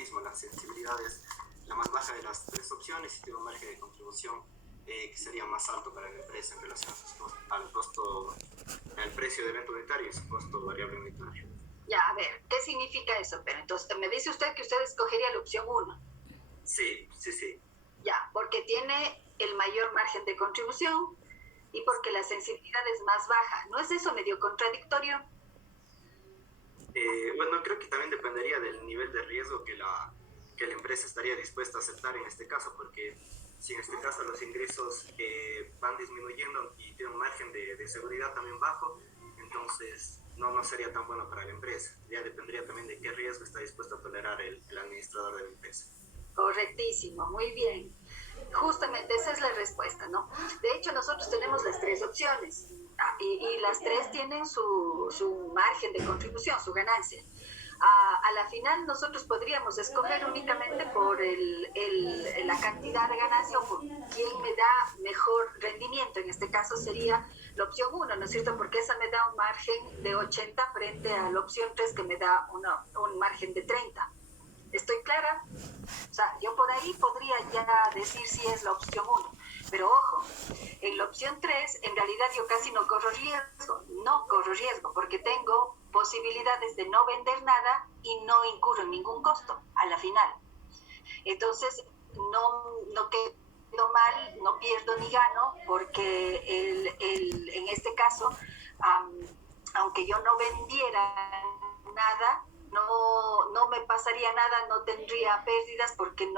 mismo, la sensibilidad es la más baja de las tres opciones y tiene un margen de contribución que sería más alto para la empresa en relación al costo, al precio de venta unitario y su costo variable unitario. Ya, a ver, ¿qué significa eso? Pero entonces, me dice usted que usted escogería la opción 1. Sí. Ya, porque tiene el mayor margen de contribución y porque la sensibilidad es más baja. ¿No es eso medio contradictorio? Bueno, creo que también dependería del nivel de riesgo que la empresa estaría dispuesta a aceptar en este caso, porque si en este caso los ingresos van disminuyendo y tiene un margen de seguridad también bajo, entonces no sería tan bueno para la empresa. Ya dependería también de qué riesgo está dispuesto a tolerar el administrador de la empresa. Correctísimo, muy bien. Justamente esa es la respuesta, ¿no? De hecho, nosotros tenemos las tres opciones y las tres tienen su margen de contribución, su ganancia. A la final nosotros podríamos escoger únicamente por la cantidad de ganancia o por quién me da mejor rendimiento. En este caso sería la opción 1, ¿no es cierto? Porque esa me da un margen de 80 frente a la opción 3 que me da un margen de 30. ¿Estoy clara? O sea, yo por ahí podría ya decir si es la opción 1. Pero ojo, en la opción 3, en realidad yo casi no corro riesgo, porque tengo posibilidades de no vender nada y no incurro en ningún costo a la final. Entonces, no quedo mal, no pierdo ni gano, porque en este caso, aunque yo no vendiera nada, no me pasaría nada, no tendría pérdidas porque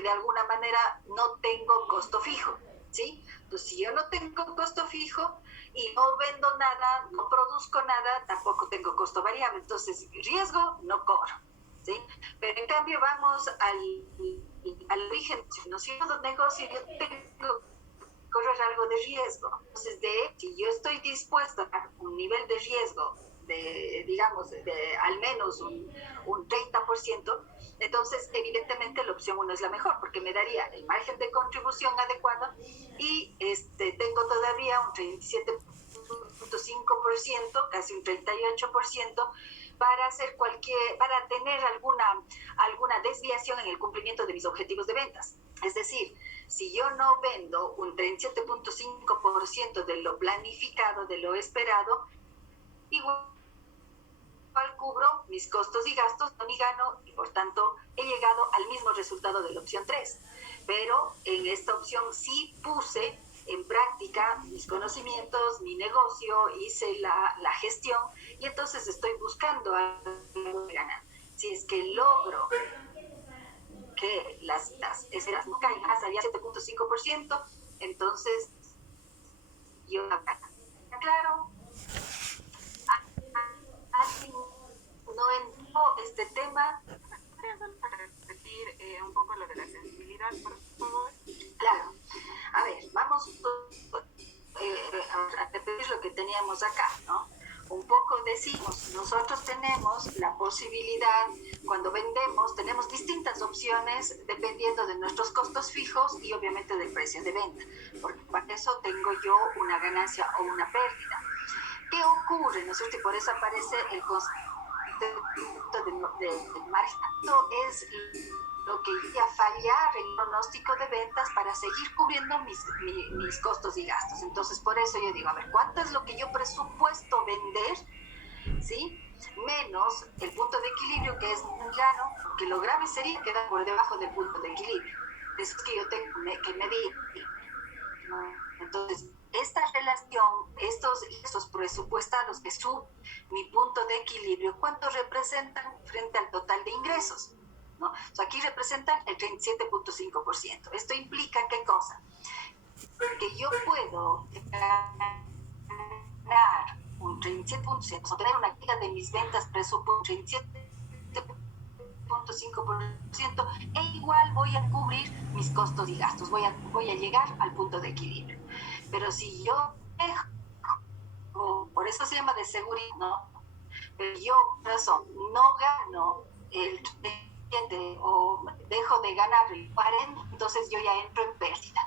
de alguna manera no tengo costo fijo, ¿sí? Entonces, si yo no tengo costo fijo y no vendo nada, no produzco nada, tampoco tengo costo variable, entonces riesgo no corro, ¿sí? Pero en cambio vamos al origen, ¿no? Si yo negocio, yo tengo que correr algo de riesgo. Entonces, si yo estoy dispuesto a un nivel de riesgo de al menos un 30%, entonces evidentemente la opción 1 es la mejor, porque me daría el margen de contribución adecuado y tengo todavía un 37.5%, casi un 38%, para tener alguna desviación en el cumplimiento de mis objetivos de ventas. Es decir, si yo no vendo un 37.5% de lo planificado, de lo esperado, igual cubro mis costos y gastos, no ni gano, y por tanto he llegado al mismo resultado de la opción 3. Pero en esta opción sí puse en práctica mis conocimientos, mi negocio, hice la gestión y entonces estoy buscando algo de ganar. Si es que logro que las esferas no caigan más allá del 7.5%, entonces yo gano. ¿Claro? ¿Alguien no entró este tema? ¿Podrías repetir un poco lo de la sensibilidad, por favor? Claro. A ver, vamos a repetir lo que teníamos acá, ¿no? Un poco decimos, nosotros tenemos la posibilidad, cuando vendemos, tenemos distintas opciones dependiendo de nuestros costos fijos y obviamente del precio de venta, porque para eso tengo yo una ganancia o una pérdida. ¿Qué ocurre? ¿No es cierto? Y por eso aparece el concepto del margen. Esto es lo que iba a fallar el pronóstico de ventas para seguir cubriendo mis costos y gastos. Entonces, por eso yo digo, a ver, ¿cuánto es lo que yo presupuesto vender? ¿Sí? Menos el punto de equilibrio, que es un gano, que lo grave sería quedar por debajo del punto de equilibrio. Eso es que yo tengo que medir. Entonces, esta relación, estos presupuestados que suben mi punto de equilibrio, ¿cuánto representan frente al total de ingresos? ¿No? O sea, aquí representan el 37.5%. Esto implica, ¿qué cosa? Que yo puedo ganar un 37.5%, o tener una quita de mis ventas presupuesto 37.5%, e igual voy a cubrir mis costos y gastos, voy a llegar al punto de equilibrio. Pero si yo dejo, por eso se llama de seguridad, ¿no? Pero yo, por eso, no gano el o dejo de ganar el 40, entonces yo ya entro en pérdida.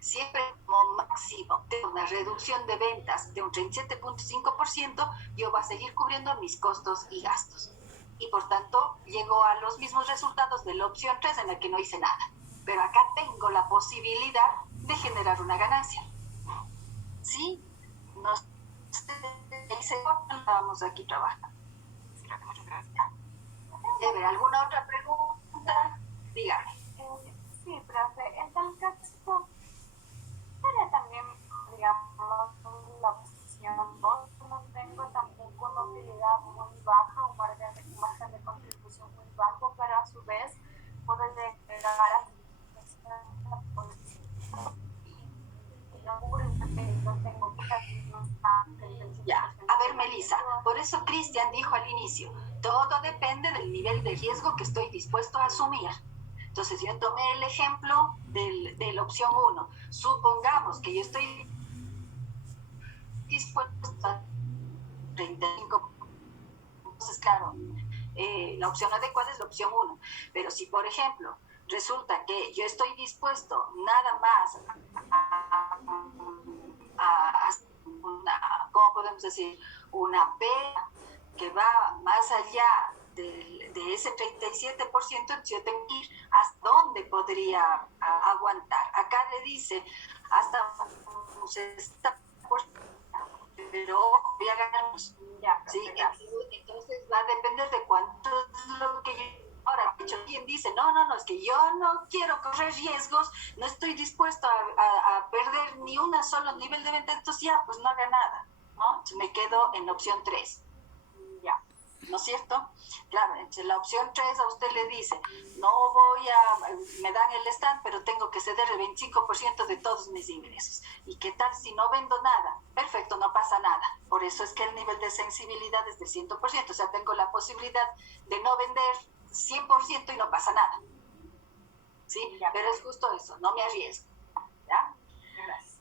Siempre como máximo tengo una reducción de ventas de un 37.5%, yo voy a seguir cubriendo mis costos y gastos. y por tanto llego a los mismos resultados de la opción 3 en la que no hice nada. Pero acá tengo la posibilidad de generar una ganancia. ¿Sí? No sé, vamos aquí trabajando. Muchas gracias. Ever, ¿alguna otra pregunta? Dígame. Sí, profe, en tal caso, sería también, digamos, la opción 2, no tengo tampoco una utilidad muy baja, un margen de contribución muy bajo, pero a su vez puedo llegar a ya, a ver, Melissa, por eso Cristian dijo al inicio, todo depende del nivel de riesgo que estoy dispuesto a asumir. Entonces yo tomé el ejemplo de la opción 1. Supongamos que yo estoy dispuesto a 35. Entonces, claro, la opción adecuada es la opción 1. Pero si, por ejemplo, resulta que yo estoy dispuesto nada más a ¿cómo podemos decir? Una pena que va más allá de ese 37%, entonces yo tengo que ir hasta dónde podría aguantar. Acá le dice hasta un 60%, pero voy a ganar. ¿Sí? Entonces va a depender de cuánto es lo que yo... Ahora, quien dice, no, es que yo no quiero correr riesgos, no estoy dispuesto a perder ni un solo nivel de venta, entonces ya, pues no haga nada, ¿no? Entonces me quedo en la opción 3. Ya, ¿no es cierto? Claro, entonces la opción 3 a usted le dice, me dan el stand, pero tengo que ceder el 25% de todos mis ingresos. ¿Y qué tal si no vendo nada? Perfecto, no pasa nada. Por eso es que el nivel de sensibilidad es del 100%, o sea, tengo la posibilidad de no vender 100% y no pasa nada. ¿Sí? Pero es justo eso, no me arriesgo. ¿Ya? Gracias.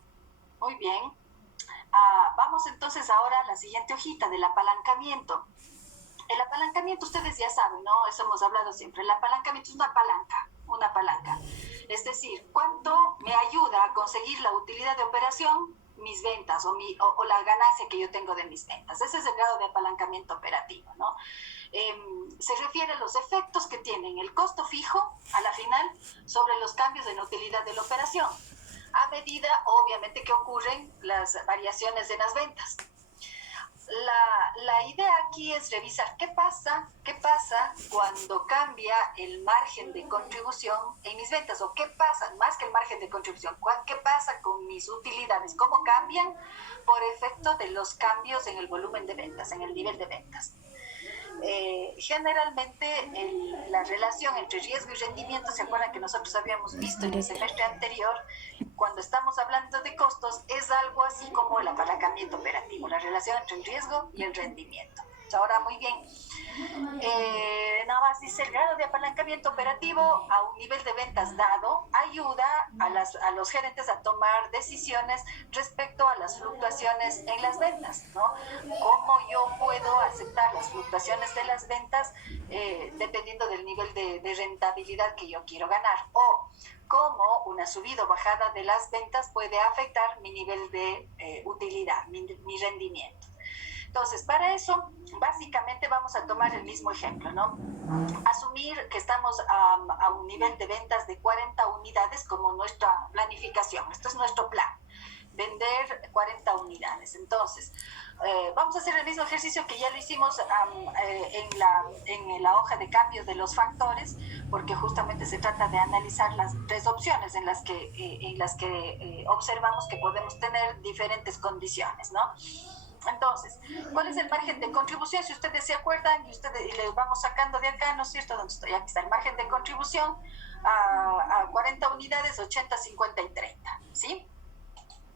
Muy bien. Vamos entonces ahora a la siguiente hojita del apalancamiento. El apalancamiento, ustedes ya saben, ¿no? Eso hemos hablado siempre. El apalancamiento es una palanca. Es decir, ¿cuánto me ayuda a conseguir la utilidad de operación? Mis ventas o la ganancia que yo tengo de mis ventas. Ese es el grado de apalancamiento operativo, ¿no? Se refiere a los efectos que tienen el costo fijo a la final sobre los cambios en la utilidad de la operación, a medida, obviamente, que ocurren las variaciones en las ventas. La idea aquí es revisar qué pasa cuando cambia el margen de contribución en mis ventas, o qué pasa, más que el margen de contribución, qué pasa con mis utilidades, cómo cambian por efecto de los cambios en el volumen de ventas, en el nivel de ventas. Generalmente la relación entre riesgo y rendimiento, ¿se acuerdan que nosotros habíamos visto en el semestre anterior? Cuando estamos hablando de costos, es algo así como el apalancamiento operativo, la relación entre el riesgo y el rendimiento. Ahora, muy bien, nada más dice, el grado de apalancamiento operativo a un nivel de ventas dado ayuda a los gerentes a tomar decisiones respecto a las fluctuaciones en las ventas, ¿no? ¿Cómo yo puedo aceptar las fluctuaciones de las ventas dependiendo del nivel de rentabilidad que yo quiero ganar? O cómo una subida o bajada de las ventas puede afectar mi nivel de utilidad, mi rendimiento. Entonces, para eso, básicamente vamos a tomar el mismo ejemplo, ¿no? Asumir que estamos a un nivel de ventas de 40 unidades como nuestra planificación. Esto es nuestro plan, vender 40 unidades. Entonces, vamos a hacer el mismo ejercicio que ya lo hicimos en la hoja de cambios de los factores, porque justamente se trata de analizar las tres opciones en las que observamos que podemos tener diferentes condiciones, ¿no? Entonces, ¿cuál es el margen de contribución? Si ustedes se acuerdan, y les vamos sacando de acá, ¿no es cierto? ¿Dónde estoy? Aquí está el margen de contribución a 40 unidades, 80, 50 y 30, ¿sí?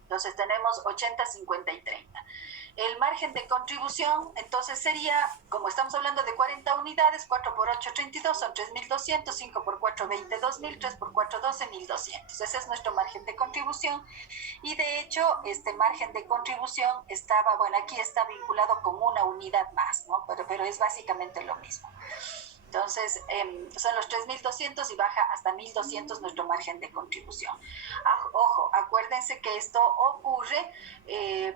Entonces tenemos 80, 50 y 30. El margen de contribución, entonces sería, como estamos hablando de 40 unidades, 4 por 8, 32, son 3.200, 5 por 4, 22.000, 3 por 4, 12.200. Ese es nuestro margen de contribución. Y de hecho, este margen de contribución estaba, bueno, aquí está vinculado con una unidad más, ¿no? Pero es básicamente lo mismo. Entonces, son los 3.200 y baja hasta 1.200 nuestro margen de contribución. Ojo, acuérdense que esto ocurre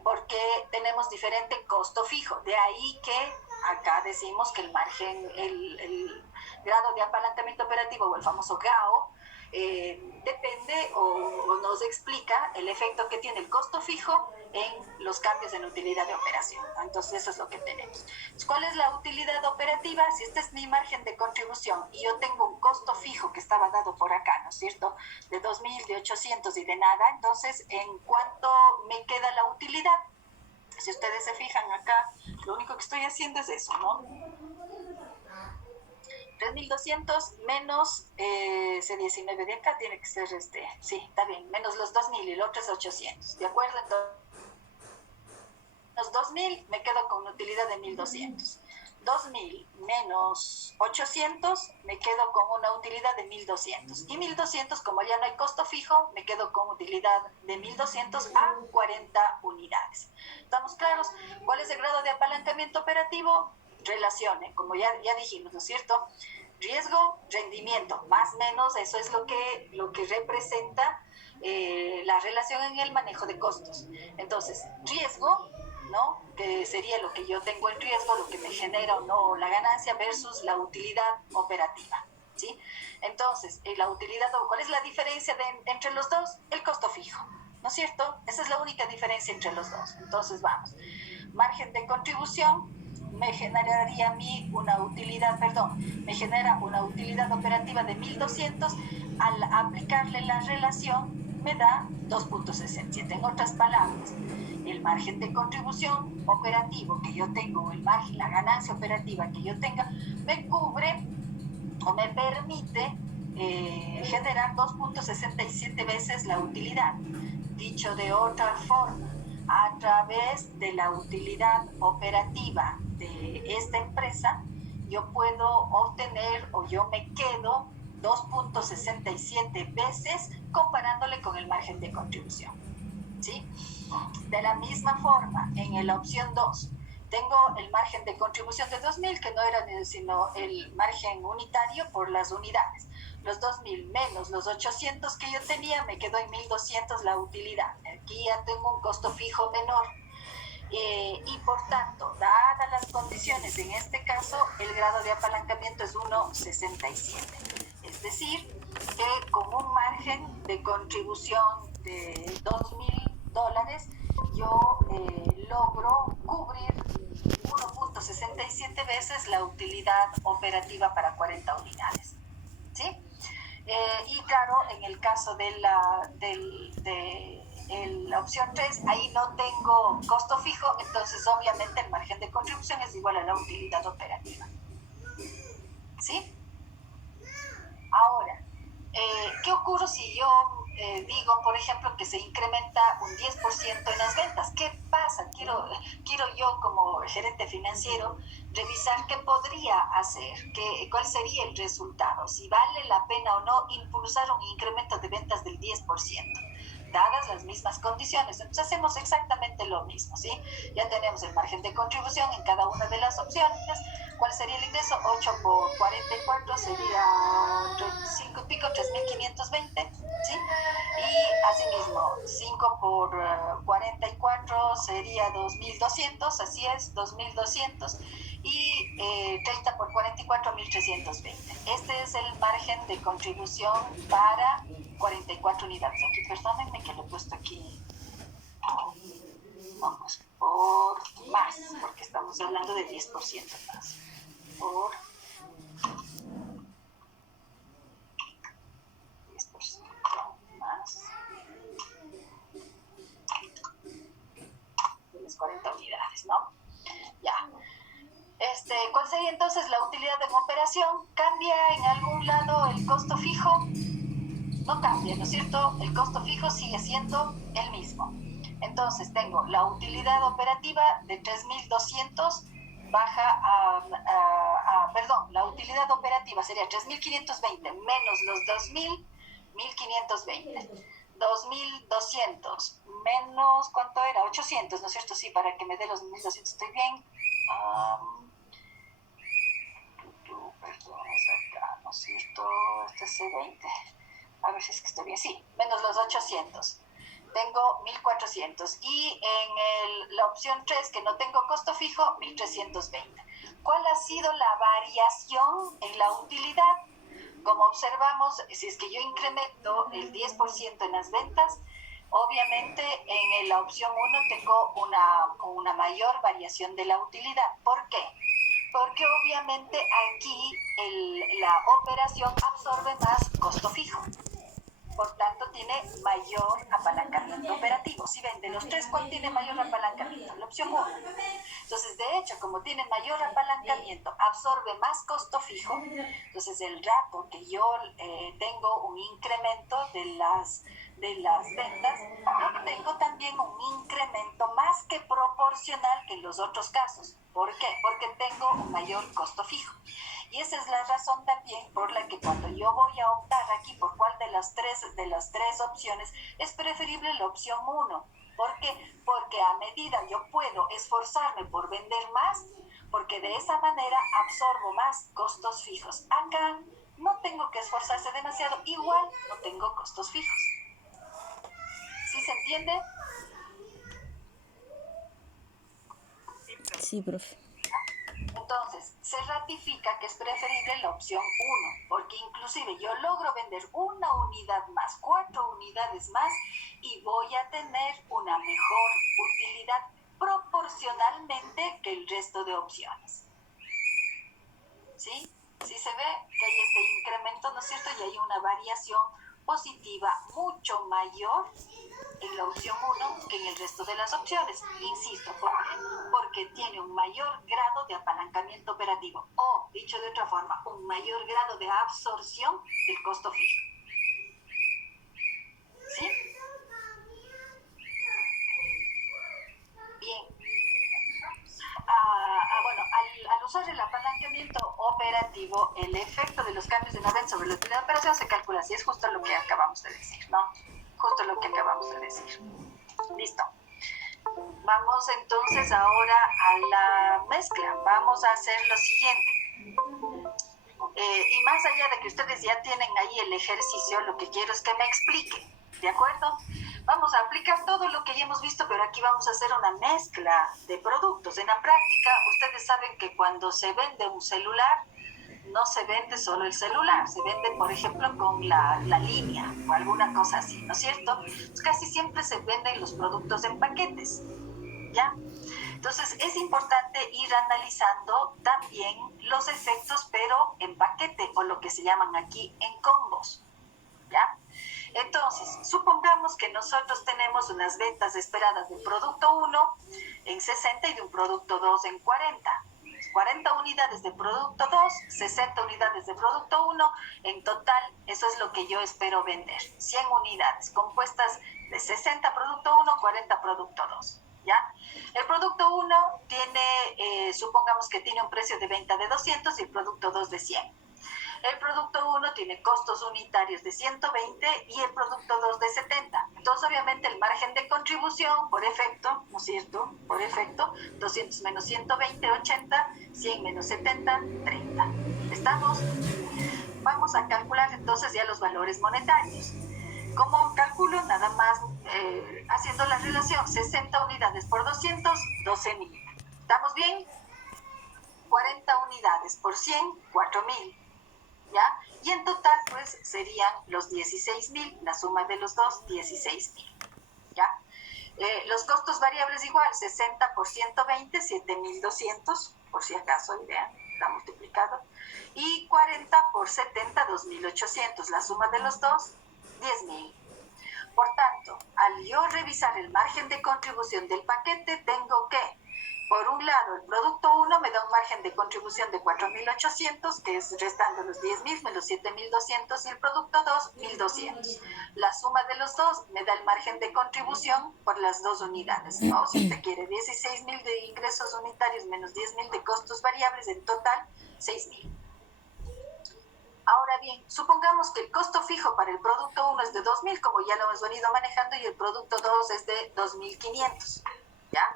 porque tenemos diferente costo fijo. De ahí que acá decimos que el margen, el grado de apalancamiento operativo o el famoso GAO, depende o nos explica el efecto que tiene el costo fijo en los cambios en utilidad de operación. Entonces eso es lo que tenemos. ¿Cuál es la utilidad operativa? Si este es mi margen de contribución y yo tengo un costo fijo que estaba dado por acá, ¿no es cierto? De 2.000, de 800 y de nada, entonces ¿en cuánto me queda la utilidad? Si ustedes se fijan acá, lo único que estoy haciendo es eso, ¿no? 3.200 menos ese 19 de acá tiene que ser sí, está bien, menos los 2.000 y el otro es 800, ¿de acuerdo? Entonces, los 2.000 me quedo con una utilidad de 1.200. 2.000 menos 800 me quedo con una utilidad de 1.200. Y 1.200, como ya no hay costo fijo, me quedo con utilidad de 1.200 a 40 unidades. ¿Estamos claros? ¿Cuál es el grado de apalancamiento operativo? Relaciones, como ya dijimos, ¿no es cierto? Riesgo, rendimiento, más o menos eso es lo que representa la relación en el manejo de costos. Entonces, riesgo, ¿no? Que sería lo que yo tengo en riesgo, lo que me genera o no la ganancia versus la utilidad operativa, ¿sí? Entonces, la utilidad, ¿cuál es la diferencia entre los dos? El costo fijo, ¿no es cierto? Esa es la única diferencia entre los dos. Entonces, vamos. Margen de contribución me generaría a mí me genera una utilidad operativa de 1.200, al aplicarle la relación me da 2.67. En otras palabras, el margen de contribución operativo que yo tengo, el margen, la ganancia operativa que yo tenga, me cubre o me permite generar 2.67 veces la utilidad. Dicho de otra forma, a través de la utilidad operativa de esta empresa, yo puedo obtener o yo me quedo 2.67 veces comparándole con el margen de contribución, ¿sí? De la misma forma, en la opción 2, tengo el margen de contribución de 2.000, que no era sino el margen unitario por las unidades. Los 2.000 menos los 800 que yo tenía, me quedó en 1.200 la utilidad. Aquí ya tengo un costo fijo menor. Y por tanto, dadas las condiciones, en este caso, el grado de apalancamiento es 1.67. Es decir, que con un margen de contribución de $2.000, yo logro cubrir 1.67 veces la utilidad operativa para 40 unidades. ¿Sí? Y claro, en el caso de la opción 3, ahí no tengo costo fijo, entonces obviamente el margen de contribución es igual a la utilidad operativa. ¿Sí? Ahora, ¿qué ocurre si yo digo, por ejemplo, que se incrementa un 10% en las ventas? ¿Qué pasa? Quiero yo, como gerente financiero, revisar qué podría hacer, cuál sería el resultado, si vale la pena o no impulsar un incremento de ventas del 10%, dadas las mismas condiciones. Entonces hacemos exactamente lo mismo, ¿sí? Ya tenemos el margen de contribución en cada una de las opciones. ¿Cuál sería el ingreso? 8 por 44 sería 5 y pico, 3.520, ¿sí? Y asimismo, 5 por 44 sería 2.200, así es, 2.200. Y 30 por 44, 1.320. Este es el margen de contribución para 44 unidades. Aquí, perdónenme que lo he puesto aquí. Vamos por más, porque estamos hablando de 10% más. Por 10% más. Tienes 40 unidades, ¿no? Ya. ¿Cuál sería entonces la utilidad de una operación? ¿Cambia en algún lado el costo fijo? No cambia, ¿no es cierto? El costo fijo sigue siendo el mismo. Entonces tengo la utilidad operativa de 3.200 baja la utilidad operativa sería 3.520 menos los 2.000, 1.520. 2.200 menos, ¿cuánto era? 800, ¿no es cierto? Sí, para que me dé los 1.200, estoy bien. Perdón, es acá, ¿no es cierto? Este es C20. A ver si es que estoy bien. Sí, menos los 800. Tengo 1.400. Y en la opción 3, que no tengo costo fijo, 1.320. ¿Cuál ha sido la variación en la utilidad? Como observamos, si es que yo incremento el 10% en las ventas, obviamente en la opción 1 tengo una mayor variación de la utilidad. ¿Por qué? Porque obviamente aquí la operación absorbe más costo fijo. Por tanto, tiene mayor apalancamiento operativo. Si ven, de los tres, ¿cuál tiene mayor apalancamiento? La opción 1. Entonces, de hecho, como tiene mayor apalancamiento, absorbe más costo fijo. Entonces, el rato que yo tengo un incremento de las ventas, yo tengo también un incremento más que proporcional que en los otros casos. ¿Por qué? Porque tengo un mayor costo fijo. Y esa es la razón también por la que cuando yo voy a optar aquí por cuál de las tres opciones, es preferible la opción 1. ¿Por qué? Porque a medida yo puedo esforzarme por vender más, porque de esa manera absorbo más costos fijos. Acá no tengo que esforzarse demasiado, igual no tengo costos fijos. ¿Sí se entiende? Sí, profe. Entonces, se ratifica que es preferible la opción 1, porque inclusive yo logro vender una unidad más, 4 unidades más, y voy a tener una mejor utilidad proporcionalmente que el resto de opciones. ¿Sí? Sí se ve que hay este incremento, ¿no es cierto? Y hay una variación positiva mucho mayor en la opción 1 que en el resto de las opciones. Insisto, ¿por qué? Porque tiene un mayor grado de apalancamiento operativo o, dicho de otra forma, un mayor grado de absorción del costo fijo. ¿Sí? Bien. Bueno, al usar el apalancamiento operativo, el efecto de los cambios de una venta sobre la utilidad de operación se calcula así. Es justo lo que acabamos de decir, ¿no? Justo lo que acabamos de decir. Listo. Vamos entonces ahora a la mezcla. Vamos a hacer lo siguiente. Y más allá de que ustedes ya tienen ahí el ejercicio, lo que quiero es que me expliquen, ¿de acuerdo? Vamos a aplicar todo lo que ya hemos visto, pero aquí vamos a hacer una mezcla de productos. En la práctica, ustedes saben que cuando se vende un celular, no se vende solo el celular, se vende, por ejemplo, con la línea o alguna cosa así, ¿no es cierto? Pues casi siempre se venden los productos en paquetes, ¿ya? Entonces, es importante ir analizando también los efectos, pero en paquete, o lo que se llaman aquí en combos, ¿ya? Entonces, supongamos que nosotros tenemos unas ventas esperadas del producto 1 en 60 y de un producto 2 en 40. 40 unidades de producto 2, 60 unidades de producto 1, en total eso es lo que yo espero vender, 100 unidades compuestas de 60 producto 1, 40 producto 2, ¿ya? El producto 1 tiene, supongamos que tiene un precio de venta de 200 y el producto 2 de 100. El producto 1 tiene costos unitarios de 120 y el producto 2 de 70. Entonces, obviamente, el margen de contribución por efecto, ¿no es cierto? Por efecto, 200 menos 120, 80, 100 menos 70, 30. ¿Estamos? Vamos a calcular entonces ya los valores monetarios. ¿Cómo calculo? Nada más haciendo la relación 60 unidades por 200, 12.000. ¿Estamos bien? 40 unidades por 100, 4.000. ¿Ya? Y en total, pues, serían los 16.000, la suma de los dos, 16.000, ¿ya? Los costos variables igual, 60 por 120, 7.200, por si acaso, vean, está multiplicado, y 40 por 70, 2.800, la suma de los dos, 10.000. Por tanto, al yo revisar el margen de contribución del paquete, tengo que, por un lado, el producto 1 me da un margen de contribución de 4.800, que es restando los 10.000 menos 7.200, y el producto 2, 1.200. La suma de los dos me da el margen de contribución por las dos unidades, ¿no? Si usted quiere 16.000 de ingresos unitarios menos 10.000 de costos variables, en total 6.000. Ahora bien, supongamos que el costo fijo para el producto 1 es de 2.000, como ya lo hemos venido manejando, y el producto 2 es de 2.500, ¿ya?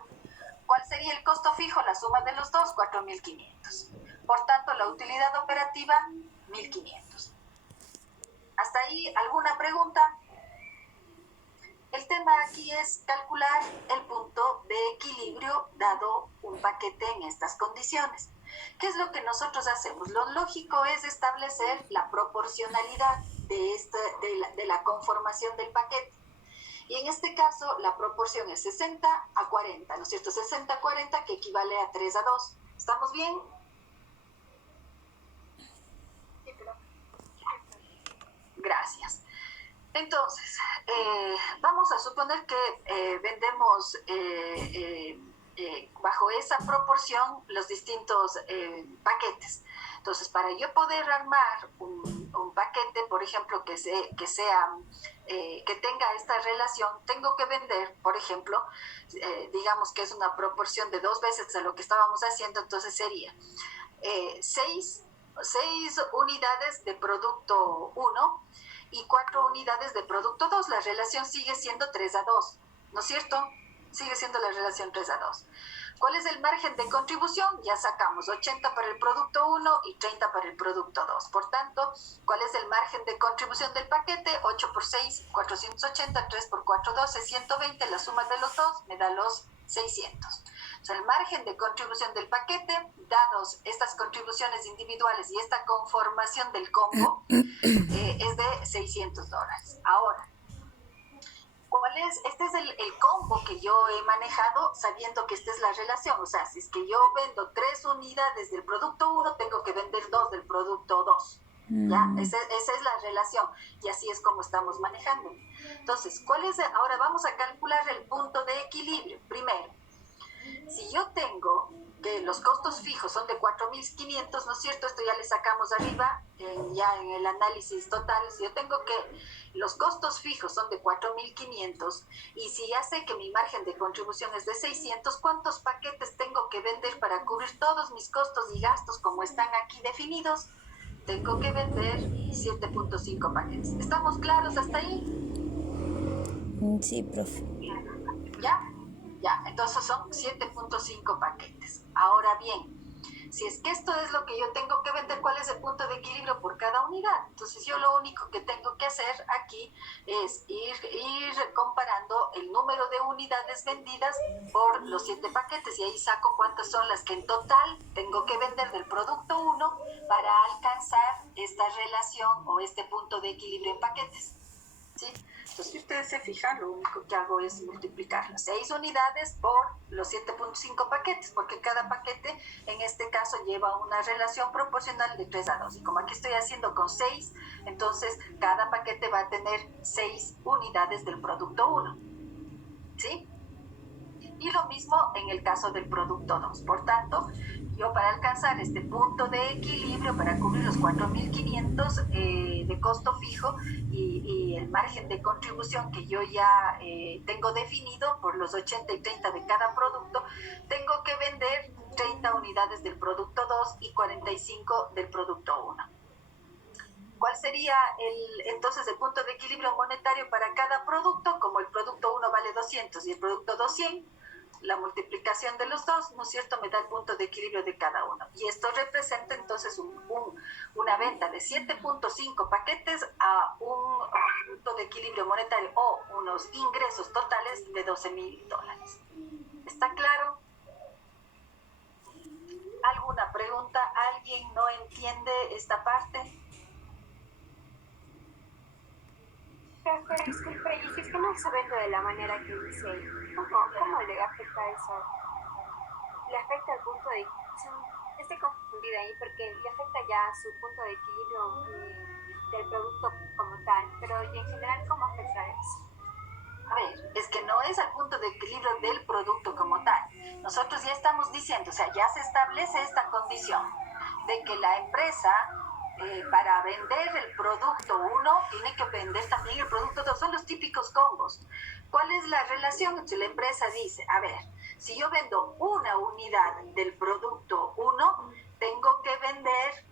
¿Cuál sería el costo fijo? La suma de los dos, 4.500. Por tanto, la utilidad operativa, 1.500. ¿Hasta ahí alguna pregunta? El tema aquí es calcular el punto de equilibrio dado un paquete en estas condiciones. ¿Qué es lo que nosotros hacemos? Lo lógico es establecer la proporcionalidad de la conformación del paquete. Y en este caso, la proporción es 60-40, ¿no es cierto? 60-40, que equivale a 3-2. ¿Estamos bien? Gracias. Entonces, vamos a suponer que vendemos bajo esa proporción los distintos paquetes. Entonces, para yo poder armar un paquete, por ejemplo, que tenga esta relación, tengo que vender, por ejemplo, digamos que es una proporción de 2 veces a lo que estábamos haciendo, entonces sería 6 unidades de producto 1 y 4 unidades de producto 2. La relación sigue siendo 3-2, ¿no es cierto? Sigue siendo la relación 3-2. ¿Cuál es el margen de contribución? Ya sacamos 80 para el producto 1 y 30 para el producto 2. Por tanto, ¿cuál es el margen de contribución del paquete? 8 por 6, 480, 3 por 4, 12, 120. La suma de los dos me da los 600. O sea, el margen de contribución del paquete, dados estas contribuciones individuales y esta conformación del combo, es de $600. Ahora, ¿cuál es? Este es el combo que yo he manejado sabiendo que esta es la relación. O sea, si es que yo vendo 3 unidades del producto 1, tengo que vender 2 del producto 2. ¿Ya? Esa es la relación. Y así es como estamos manejando. Entonces, ahora vamos a calcular el punto de equilibrio. Primero, si yo tengo que los costos fijos son de 4.500, ¿no es cierto? Esto ya le sacamos arriba, ya en el análisis total. Si yo tengo que los costos fijos son de 4.500 y si ya sé que mi margen de contribución es de 600, ¿cuántos paquetes tengo que vender para cubrir todos mis costos y gastos como están aquí definidos? Tengo que vender 7.5 paquetes. ¿Estamos claros hasta ahí? Sí, profe. Ya, entonces son 7.5 paquetes. Ahora bien, si es que esto es lo que yo tengo que vender, ¿cuál es el punto de equilibrio por cada unidad? Entonces yo lo único que tengo que hacer aquí es ir comparando el número de unidades vendidas por los 7 paquetes y ahí saco cuántas son las que en total tengo que vender del producto 1 para alcanzar esta relación o este punto de equilibrio en paquetes. ¿Sí? Entonces, si ustedes se fijan, lo único que hago es multiplicar las 6 unidades por los 7.5 paquetes, porque cada paquete, en este caso, lleva una relación proporcional de 3-2. Y como aquí estoy haciendo con 6, entonces cada paquete va a tener 6 unidades del producto 1. ¿Sí? Y lo mismo en el caso del producto 2. Por tanto, yo para alcanzar este punto de equilibrio, para cubrir los 4.500 de costo fijo y el margen de contribución que yo ya tengo definido por los 80 y 30 de cada producto, tengo que vender 30 unidades del producto 2 y 45 del producto 1. ¿Cuál sería entonces el punto de equilibrio monetario para cada producto? Como el producto 1 vale 200 y el producto 2 100, la multiplicación de los dos, ¿no es cierto?, me da el punto de equilibrio de cada uno. Y esto representa entonces una venta de 7.5 paquetes a un punto de equilibrio monetario o unos ingresos totales de $12,000. ¿Está claro? ¿Alguna pregunta? ¿Alguien no entiende esta parte? Pero disculpe, y si es que no se vende de la manera que dice, ¿cómo le afecta eso? ¿Le afecta el punto de equilibrio? Estoy confundida ahí porque le afecta ya su punto de equilibrio del producto como tal, pero y en general, ¿cómo afecta eso? A ver, es que no es al punto de equilibrio del producto como tal. Nosotros ya estamos diciendo, o sea, ya se establece esta condición de que la empresa para vender el producto 1 tiene que vender también el producto 2. Son los típicos combos. ¿Cuál es la relación? Si la empresa dice, a ver, si yo vendo una unidad del producto 1, tengo que vender,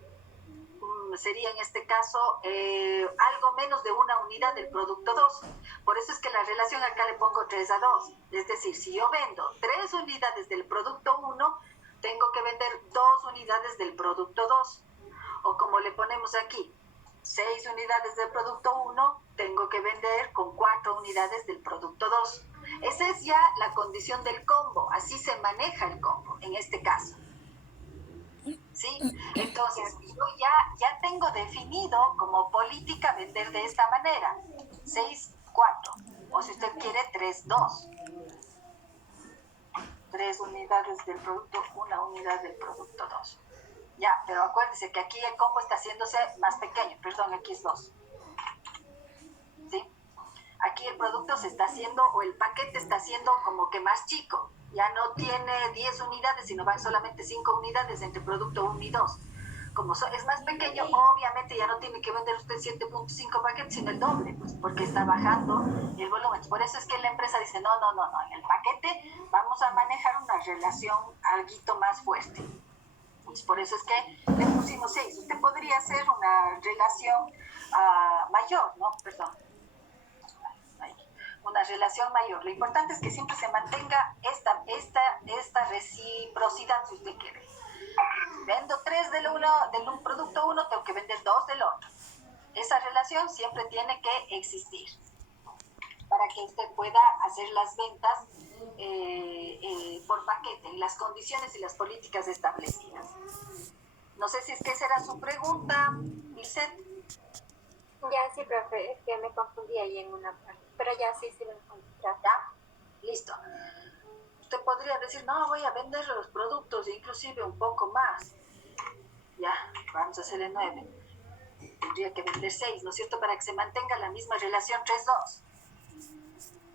sería en este caso, algo menos de una unidad del producto 2. Por eso es que la relación acá le pongo 3-2. Es decir, si yo vendo 3 unidades del producto 1, tengo que vender 2 unidades del producto 2. O como le ponemos aquí, 6 unidades del producto 1, tengo que vender con 4 unidades del producto 2. Esa es ya la condición del combo, así se maneja el combo en este caso. ¿sí? Entonces, yo ya tengo definido como política vender de esta manera, 6-4, o si usted quiere 3-2. 3 unidades del producto, 1 unidad del producto 2. Ya, pero acuérdese que aquí el combo está haciéndose más pequeño, perdón, aquí es 2. ¿Sí? Aquí el producto se está haciendo, o el paquete está haciendo como que más chico. Ya no tiene 10 unidades, sino van solamente 5 unidades entre producto 1 y 2. Como es más pequeño, obviamente ya no tiene que vender usted 7.5 paquetes, sino el doble, pues, porque está bajando el volumen. Por eso es que la empresa dice, no, en el paquete vamos a manejar una relación algo más fuerte. Pues por eso es que le pusimos 6. Usted podría hacer una relación mayor, ¿no? Perdón. Una relación mayor. Lo importante es que siempre se mantenga esta reciprocidad, si usted quiere. Vendo 3 del un producto 1, tengo que vender 2 del otro. Esa relación siempre tiene que existir para que usted pueda hacer las ventas por paquete, en las condiciones y las políticas establecidas. No sé si es que esa era su pregunta, Lisette. Ya, sí, profe, es que me confundí ahí en una parte, pero ya sí lo entendí. ¿Ya? Listo. Usted podría decir, no, voy a vender los productos, inclusive un poco más. Ya, vamos a hacerle 9. Tendría que vender 6, ¿no es cierto? Para que se mantenga la misma relación 3-2.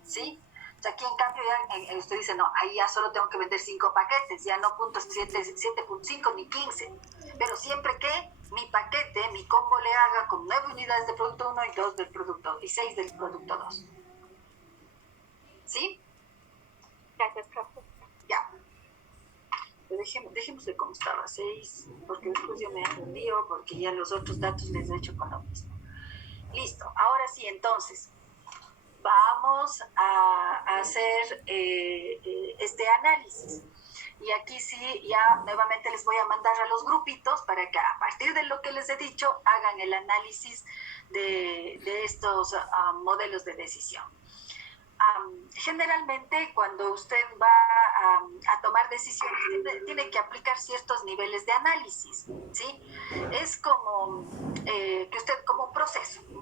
¿Sí? O sea, aquí en cambio ya usted dice, no, ahí ya solo tengo que vender 5 paquetes, ya no 7.5 ni 15. Pero siempre que mi paquete, mi combo le haga con 9 unidades del producto 1 y 2 del producto, y 6 del producto 2. ¿Sí? Gracias, profe. Ya. Dejémosle como estaba, 6, porque después yo me hago un lío, porque ya los otros datos les he hecho con lo mismo. Listo, ahora sí, entonces, vamos a hacer este análisis. Y aquí sí, ya nuevamente les voy a mandar a los grupitos para que a partir de lo que les he dicho, hagan el análisis de estos modelos de decisión. Generalmente cuando usted va a tomar decisiones tiene que aplicar ciertos niveles de análisis, ¿sí? Es como que usted, como un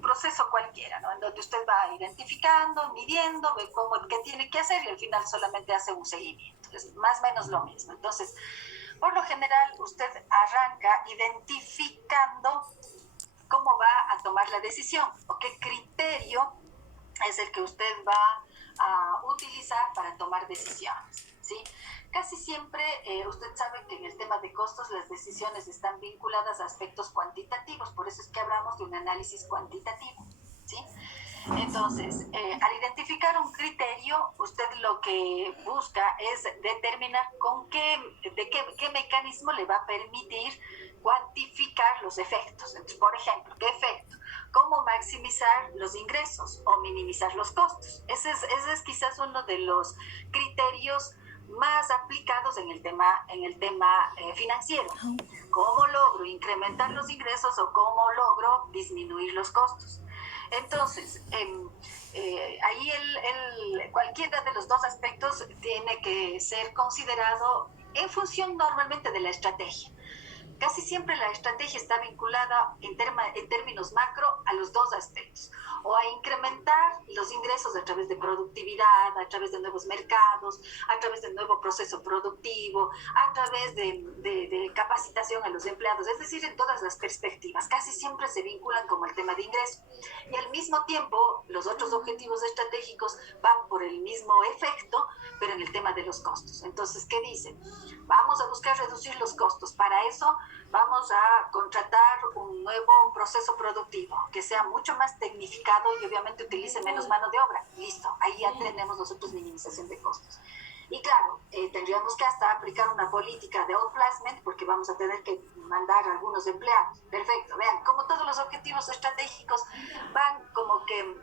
proceso cualquiera, ¿no? En donde usted va identificando, midiendo, ve qué tiene que hacer y al final solamente hace un seguimiento. Es más o menos lo mismo. Entonces, por lo general, usted arranca identificando cómo va a tomar la decisión o qué criterio es el que usted va a utilizar para tomar decisiones, ¿sí? Casi siempre usted sabe que en el tema de costos las decisiones están vinculadas a aspectos cuantitativos, por eso es que hablamos de un análisis cuantitativo, ¿sí? Entonces, al identificar un criterio, usted lo que busca es determinar qué mecanismo le va a permitir cuantificar los efectos. Entonces, por ejemplo, ¿qué efecto? ¿Cómo maximizar los ingresos o minimizar los costos? Ese es quizás uno de los criterios más aplicados en el tema financiero. ¿Cómo logro incrementar los ingresos o cómo logro disminuir los costos? Entonces, ahí cualquiera de los dos aspectos tiene que ser considerado en función normalmente de la estrategia. Casi siempre la estrategia está vinculada en términos macro a los dos aspectos, o a incrementar los ingresos a través de productividad, a través de nuevos mercados, a través de nuevo proceso productivo, a través de capacitación a los empleados, es decir, en todas las perspectivas. Casi siempre se vinculan con el tema de ingreso. Y al mismo tiempo, los otros objetivos estratégicos van por el mismo efecto, pero en el tema de los costos. Entonces, ¿qué dicen? Vamos a buscar reducir los costos. Para eso vamos a contratar un nuevo proceso productivo que sea mucho más tecnificado y obviamente utilice menos mano de obra. Listo, ahí ya tenemos nosotros minimización de costos. Y claro, tendríamos que hasta aplicar una política de outplacement porque vamos a tener que mandar a algunos empleados. Perfecto, vean, como todos los objetivos estratégicos van como que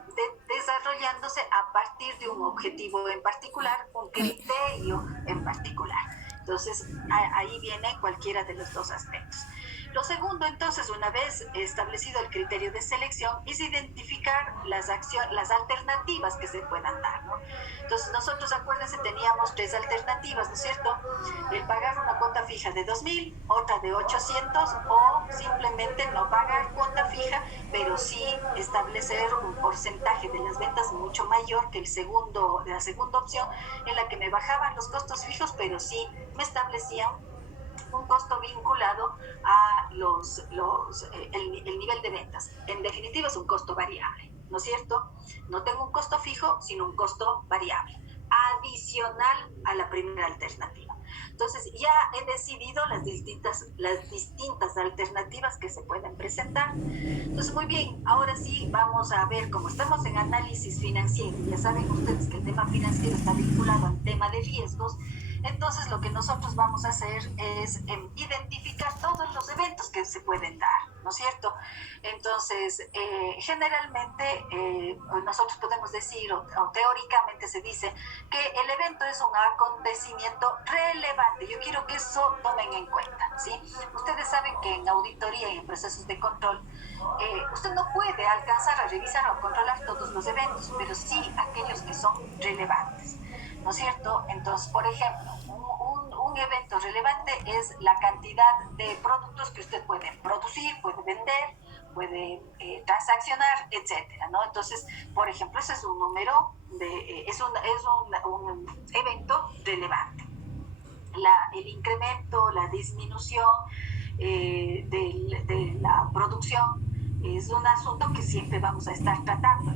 desarrollándose a partir de un objetivo en particular, un criterio en particular. Entonces, ahí viene cualquiera de los dos aspectos. Lo segundo, entonces, una vez establecido el criterio de selección, es identificar las alternativas que se puedan dar, ¿no? Entonces, nosotros, acuérdense, teníamos 3 alternativas, ¿no es cierto? El pagar una cuota fija de 2.000, otra de 800, o simplemente no pagar cuota fija, pero sí establecer un porcentaje de las ventas mucho mayor que la segunda opción, en la que me bajaban los costos fijos, pero sí me establecían un costo vinculado a el nivel de ventas. En definitiva, es un costo variable, ¿no es cierto? No tengo un costo fijo, sino un costo variable, adicional a la primera alternativa. Entonces, ya he decidido las distintas alternativas que se pueden presentar. Entonces, muy bien, ahora sí vamos a ver, cómo estamos en análisis financiero, ya saben ustedes que el tema financiero está vinculado al tema de riesgos. Entonces, lo que nosotros vamos a hacer es identificar todos los eventos que se pueden dar, ¿no es cierto? Entonces, generalmente nosotros podemos decir, o teóricamente se dice, que el evento es un acontecimiento relevante. Yo quiero que eso tomen en cuenta, ¿sí? Ustedes saben que en auditoría y en procesos de control, usted no puede alcanzar a revisar o controlar todos los eventos, pero sí aquellos que son relevantes, ¿no es cierto? Entonces, por ejemplo, un evento relevante es la cantidad de productos que usted puede producir, puede vender, puede transaccionar, etcétera, ¿no? Entonces, por ejemplo, ese es un número, es un evento relevante. El incremento, la disminución de la producción es un asunto que siempre vamos a estar tratando.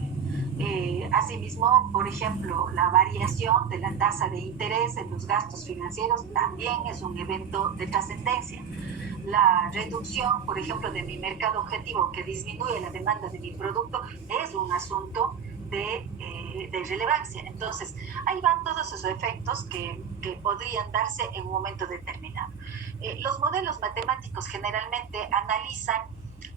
Asimismo, por ejemplo, la variación de la tasa de interés en los gastos financieros también es un evento de trascendencia. La reducción, por ejemplo, de mi mercado objetivo, que disminuye la demanda de mi producto, es un asunto de relevancia. Entonces, ahí van todos esos efectos que podrían darse en un momento determinado. Los modelos matemáticos generalmente analizan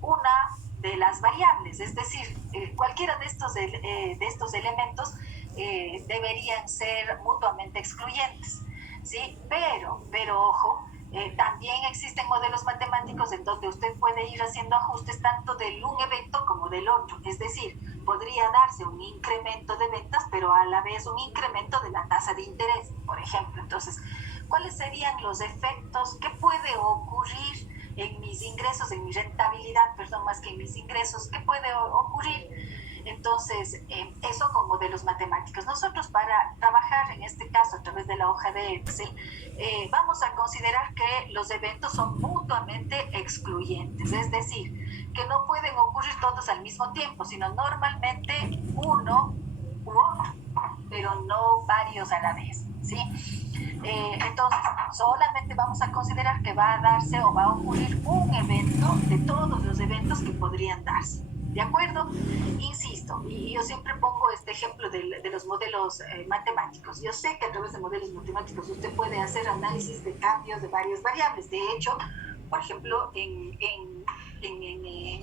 una de las variables, es decir, cualquiera de estos elementos deberían ser mutuamente excluyentes, ¿sí? Pero ojo, también existen modelos matemáticos en donde usted puede ir haciendo ajustes tanto de un evento como del otro, es decir, podría darse un incremento de ventas, pero a la vez un incremento de la tasa de interés, por ejemplo. Entonces, ¿cuáles serían los efectos? ¿Qué puede ocurrir en mis ingresos, en mi rentabilidad, perdón, más que en mis ingresos? ¿Qué puede ocurrir? Entonces, eso con modelos matemáticos. Nosotros, para trabajar en este caso a través de la hoja de Excel, vamos a considerar que los eventos son mutuamente excluyentes, es decir, que no pueden ocurrir todos al mismo tiempo, sino normalmente uno u otro, pero no varios a la vez, ¿sí? Entonces, solamente vamos a considerar que va a darse o va a ocurrir un evento de todos los eventos que podrían darse. ¿De acuerdo? Insisto, y yo siempre pongo este ejemplo de los modelos matemáticos. Yo sé que a través de modelos matemáticos usted puede hacer análisis de cambios de varias variables. De hecho, por ejemplo, en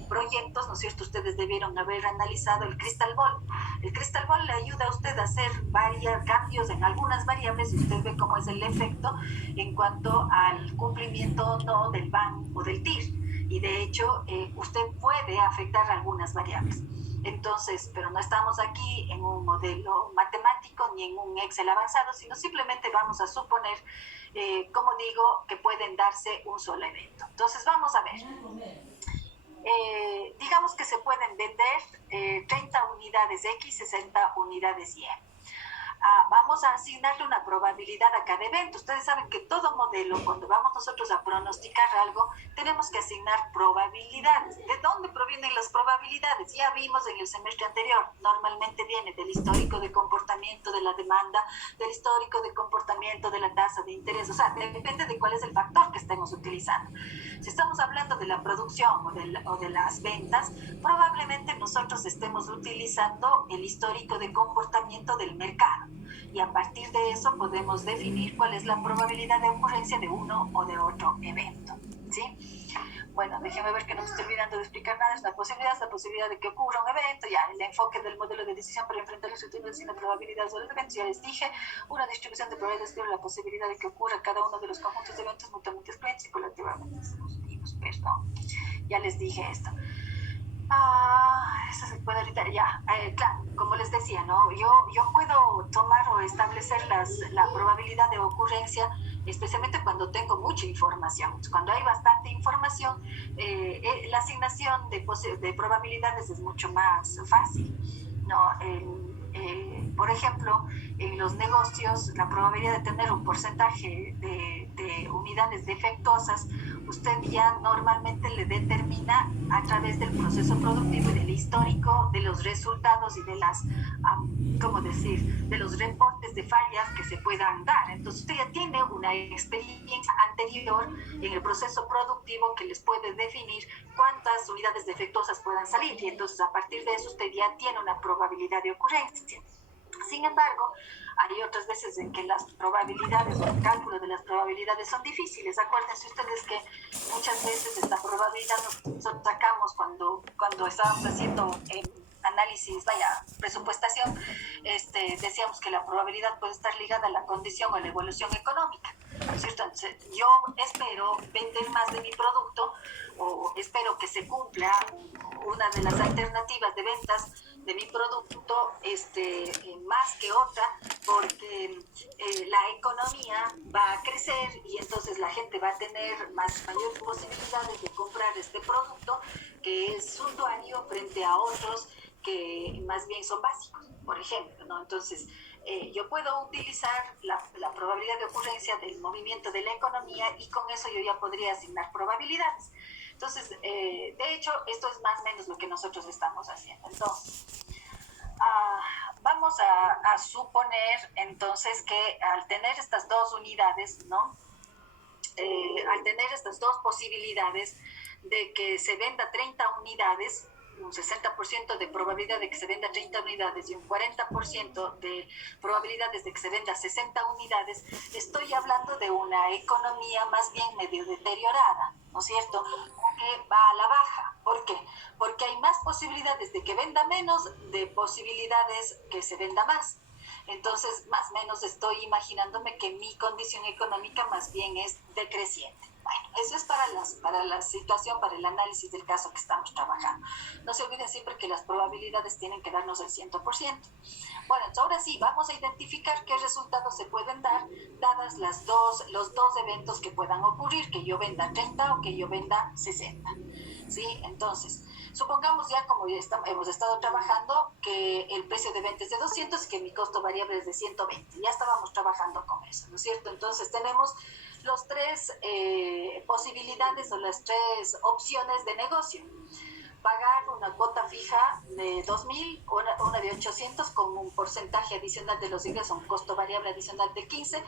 proyectos, ¿no es cierto? Ustedes debieron haber analizado el Crystal Ball. El Crystal Ball le ayuda a usted a hacer varios cambios en algunas variables y usted ve cómo es el efecto en cuanto al cumplimiento o no del BAN o del TIR. Y de hecho, usted puede afectar algunas variables. Entonces, pero no estamos aquí en un modelo matemático ni en un Excel avanzado, sino simplemente vamos a suponer, como digo, que pueden darse un solo evento. Entonces, vamos a ver. Digamos que se pueden vender 30 unidades X, 60 unidades Y. Vamos a asignarle una probabilidad a cada evento. Ustedes saben que todo modelo, cuando vamos nosotros a pronosticar algo, tenemos que asignar probabilidades. ¿De dónde provienen las probabilidades? Ya vimos en el semestre anterior, normalmente viene del histórico de comportamiento de la demanda, del histórico de comportamiento de la tasa de interés, o sea, depende de cuál es el factor que estemos utilizando. Si estamos hablando de la producción o de las ventas, probablemente nosotros estemos utilizando el histórico de comportamiento del mercado. Y a partir de eso podemos definir cuál es la probabilidad de ocurrencia de uno o de otro evento, ¿sí? Bueno, déjenme ver que no me estoy olvidando de explicar nada. Es la posibilidad de que ocurra un evento, ya el enfoque del modelo de decisión para enfrentar los últimos y la probabilidad de los eventos, ya les dije, una distribución de probabilidades de la posibilidad de que ocurra cada uno de los conjuntos de eventos mutuamente excluyentes y colateralmente positivos. perdón. Ya les dije esto. Eso se puede ahorita, ya. Claro, como les decía, ¿no? Yo puedo tomar o establecer la probabilidad de ocurrencia, especialmente cuando tengo mucha información. Cuando hay bastante información, la asignación de probabilidades es mucho más fácil, ¿no? Por ejemplo, en los negocios, la probabilidad de tener un porcentaje de unidades defectuosas, usted ya normalmente le determina a través del proceso productivo y del histórico de los resultados y de las, ¿cómo decir?, de los reportes de fallas que se puedan dar. Entonces usted ya tiene una experiencia anterior en el proceso productivo que les puede definir cuántas unidades defectuosas puedan salir, y entonces a partir de eso usted ya tiene una probabilidad de ocurrencia. Sin embargo, hay otras veces en que las probabilidades o el cálculo de las probabilidades son difíciles. Acuérdense ustedes que muchas veces esta probabilidad nosotros sacamos cuando estábamos haciendo análisis, presupuestación, decíamos que la probabilidad puede estar ligada a la condición o a la evolución económica, ¿no es cierto? Entonces, yo espero vender más de mi producto, o espero que se cumpla una de las alternativas de ventas de mi producto más que otra, porque la economía va a crecer y entonces la gente va a tener mayores posibilidades de comprar este producto que es suntuario frente a otros que más bien son básicos, por ejemplo, ¿no? Entonces, yo puedo utilizar la probabilidad de ocurrencia del movimiento de la economía, y con eso yo ya podría asignar probabilidades. Entonces, de hecho, esto es más o menos lo que nosotros estamos haciendo. Entonces, vamos a suponer entonces que al tener estas dos unidades, ¿no? Al tener estas dos posibilidades de que se venda 30 unidades, un 60% de probabilidad de que se venda 30 unidades y un 40% de probabilidades de que se venda 60 unidades, estoy hablando de una economía más bien medio deteriorada, ¿no es cierto?, que va a la baja. ¿Por qué? Porque hay más posibilidades de que venda menos de posibilidades que se venda más. Entonces, más o menos estoy imaginándome que mi condición económica más bien es decreciente. Bueno, eso es para la situación, para el análisis del caso que estamos trabajando. No se olviden siempre que las probabilidades tienen que darnos el 100%. Bueno, entonces ahora sí, vamos a identificar qué resultados se pueden dar dadas los dos eventos que puedan ocurrir, que yo venda 30 o que yo venda 60. ¿Sí? Entonces, supongamos ya, como ya hemos estado trabajando, que el precio de venta es de 200 y que mi costo variable es de 120. Ya estábamos trabajando con eso, ¿no es cierto? Entonces tenemos las tres posibilidades o las tres opciones de negocio. Pagar una cuota fija de 2.000, una de 800 con un porcentaje adicional de los ingresos, un costo variable adicional de 15,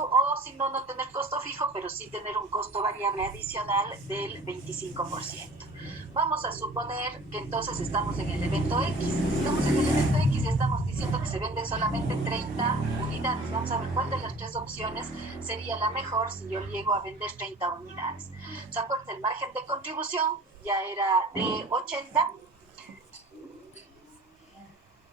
o si no, no tener costo fijo, pero sí tener un costo variable adicional del 25%. Vamos a suponer que entonces estamos en el evento X. Estamos en el evento X y estamos diciendo que se venden solamente 30 unidades. Vamos a ver cuál de las tres opciones sería la mejor si yo llego a vender 30 unidades. ¿Se acuerdan? El margen de contribución ya era de 80,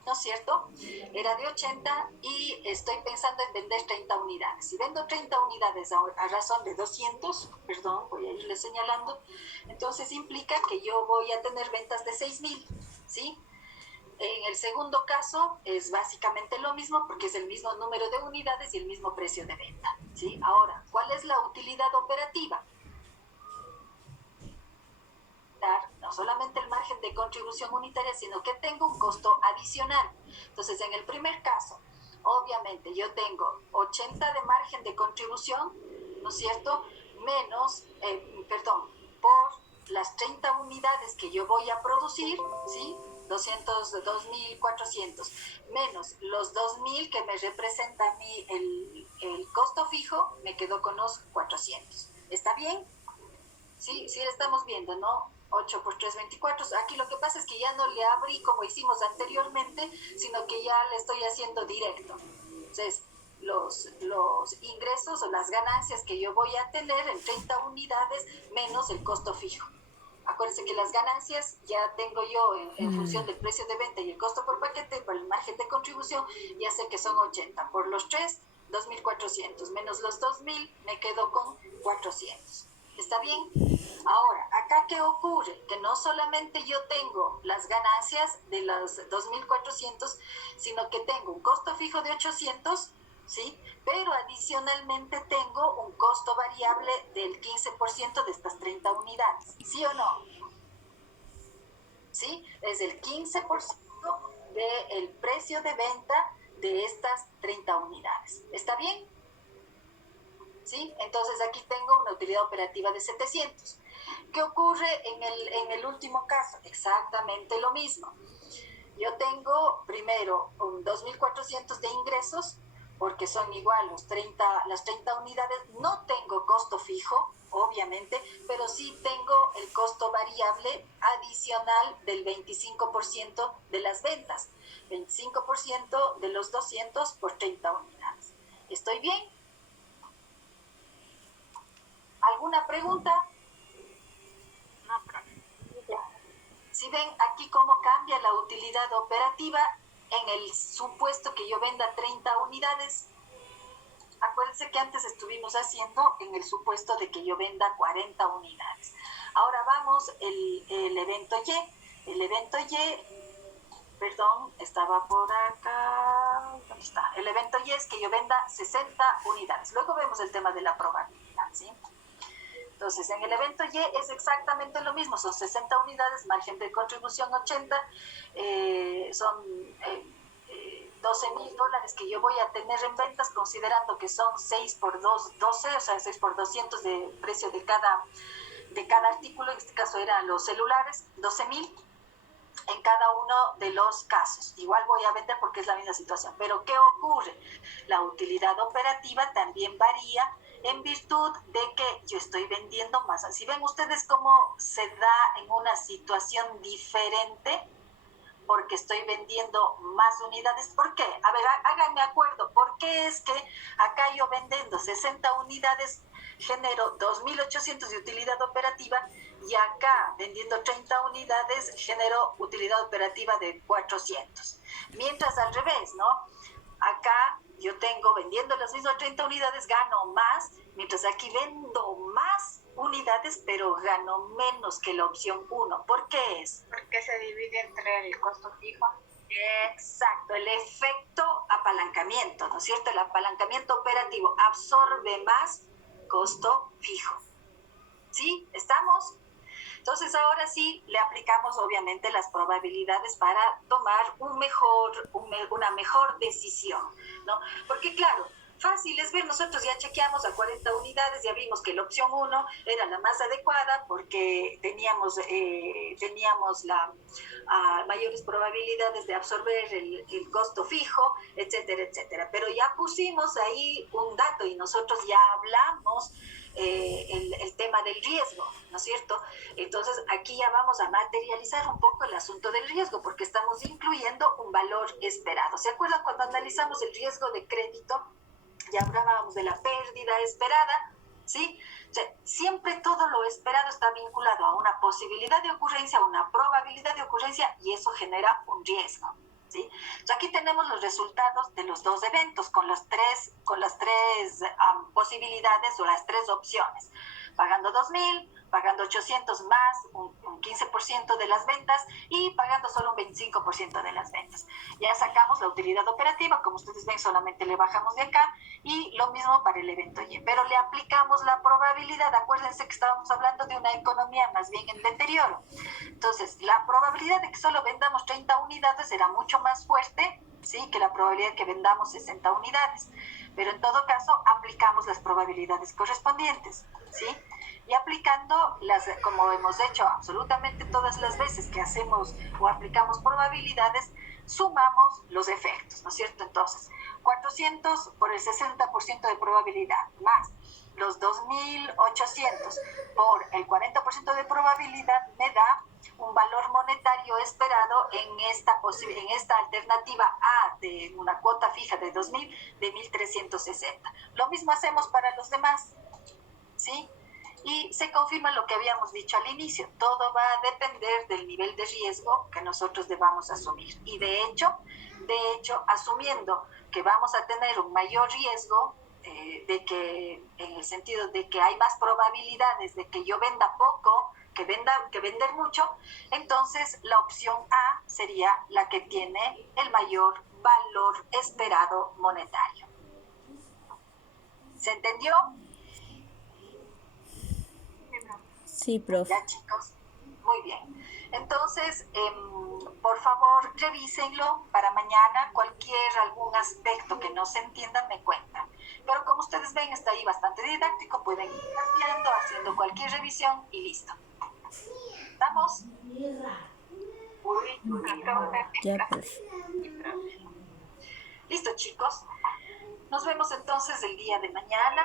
¿no es cierto? Era de 80 y estoy pensando en vender 30 unidades. Si vendo 30 unidades a razón de 200, perdón, voy a irle señalando, entonces implica que yo voy a tener ventas de 6.000, ¿sí? En el segundo caso es básicamente lo mismo porque es el mismo número de unidades y el mismo precio de venta, ¿sí? Ahora, ¿cuál es la utilidad operativa? No solamente el margen de contribución unitaria, sino que tengo un costo adicional. Entonces, en el primer caso, obviamente yo tengo 80 de margen de contribución, ¿no es cierto?, menos, por las 30 unidades que yo voy a producir, ¿sí?, 2.400, menos los 2.000 que me representa a mí el costo fijo, me quedo con los 400. ¿Está bien? Sí, sí, estamos viendo, ¿no? 8 por 3, 24. Aquí lo que pasa es que ya no le abrí como hicimos anteriormente, sino que ya le estoy haciendo directo. Entonces, los ingresos o las ganancias que yo voy a tener en 30 unidades menos el costo fijo. Acuérdense que las ganancias ya tengo yo en función del precio de venta y el costo por paquete, por el margen de contribución, ya sé que son 80. Por los 3, 2.400, menos los 2.000, me quedo con 400. ¿Está bien? Ahora, acá ¿qué ocurre? Que no solamente yo tengo las ganancias de los 2.400, sino que tengo un costo fijo de 800, ¿sí? Pero adicionalmente tengo un costo variable del 15% de estas 30 unidades, ¿sí o no? ¿Sí? Es el 15% del precio de venta de estas 30 unidades. ¿Está bien? ¿Sí? Entonces aquí tengo una utilidad operativa de 700. ¿Qué ocurre en el último caso? Exactamente lo mismo. Yo tengo primero un 2.400 de ingresos, porque son igual las 30 unidades. No tengo costo fijo, obviamente, pero sí tengo el costo variable adicional del 25% de las ventas. 25% de los 200 por 30 unidades. ¿Estoy bien? ¿Alguna pregunta? No, profe. Si ven aquí cómo cambia la utilidad operativa en el supuesto que yo venda 30 unidades. Acuérdense que antes estuvimos haciendo en el supuesto de que yo venda 40 unidades. Ahora vamos el evento Y. El evento Y, perdón, estaba por acá. ¿Dónde está? El evento Y es que yo venda 60 unidades. Luego vemos el tema de la probabilidad, ¿sí? Entonces, en el evento Y es exactamente lo mismo, son 60 unidades, margen de contribución 80, son $12,000 que yo voy a tener en ventas, considerando que son 6 por 2, 12, o sea, 6 por 200 de precio de cada artículo. En este caso eran los celulares, 12,000 en cada uno de los casos. Igual voy a vender porque es la misma situación. Pero ¿qué ocurre? La utilidad operativa también varía en virtud de que yo estoy vendiendo más. Si ven ustedes cómo se da en una situación diferente, porque estoy vendiendo más unidades. ¿Por qué? A ver, háganme acuerdo. ¿Por qué es que acá yo vendiendo 60 unidades genero 2.800 de utilidad operativa y acá vendiendo 30 unidades genero utilidad operativa de 400? Mientras al revés, ¿no? Acá yo tengo vendiendo las mismas 30 unidades, gano más, mientras aquí vendo más unidades, pero gano menos que la opción 1. ¿Por qué es? Porque se divide entre el costo fijo. Exacto, el efecto apalancamiento, ¿no es cierto? El apalancamiento operativo absorbe más costo fijo. ¿Sí? ¿Estamos? Entonces ahora sí le aplicamos obviamente las probabilidades para tomar una mejor decisión, ¿no? Porque claro, fácil es ver, nosotros ya chequeamos a 40 unidades, ya vimos que la opción 1 era la más adecuada porque teníamos mayores probabilidades de absorber el costo fijo, etcétera, etcétera. Pero ya pusimos ahí un dato y nosotros ya hablamos el tema del riesgo, ¿no es cierto? Entonces aquí ya vamos a materializar un poco el asunto del riesgo porque estamos incluyendo un valor esperado. ¿Se acuerdan cuando analizamos el riesgo de crédito? Ya hablábamos de la pérdida esperada, ¿sí? O sea, siempre todo lo esperado está vinculado a una posibilidad de ocurrencia, a una probabilidad de ocurrencia y eso genera un riesgo, ¿sí? Entonces aquí tenemos los resultados de los dos eventos con las tres posibilidades o las tres opciones. Pagando 2.000, pagando 800 más un 15% de las ventas y pagando solo un 25% de las ventas. Ya sacamos la utilidad operativa, como ustedes ven solamente le bajamos de acá y lo mismo para el evento Y, pero le aplicamos la probabilidad. Acuérdense que estábamos hablando de una economía más bien en deterioro. Entonces, la probabilidad de que solo vendamos 30 unidades era mucho más fuerte, ¿sí?, que la probabilidad de que vendamos 60 unidades. Pero en todo caso, aplicamos las probabilidades correspondientes, ¿sí? Y aplicando como hemos hecho absolutamente todas las veces que hacemos o aplicamos probabilidades, sumamos los efectos, ¿no es cierto? Entonces, 400 por el 60% de probabilidad, más los 2.800 por el 40% de probabilidad, me da un valor monetario esperado en esta alternativa A de una cuota fija de 2.000 de 1.360. Lo mismo hacemos para los demás, ¿sí? Y se confirma lo que habíamos dicho al inicio, todo va a depender del nivel de riesgo que nosotros debamos asumir. Y de hecho, asumiendo que vamos a tener un mayor riesgo de que, en el sentido de que hay más probabilidades de que yo venda poco que vender mucho, entonces la opción A sería la que tiene el mayor valor esperado monetario. ¿Se entendió? Sí, profe. Ya, chicos, muy bien. Entonces, por favor, revísenlo para mañana. Algún aspecto que no se entienda, me cuentan. Pero como ustedes ven, está ahí bastante didáctico. Pueden ir cambiando, haciendo cualquier revisión y listo. ¿Estamos? Ya, profe. Listo, chicos. Nos vemos entonces el día de mañana.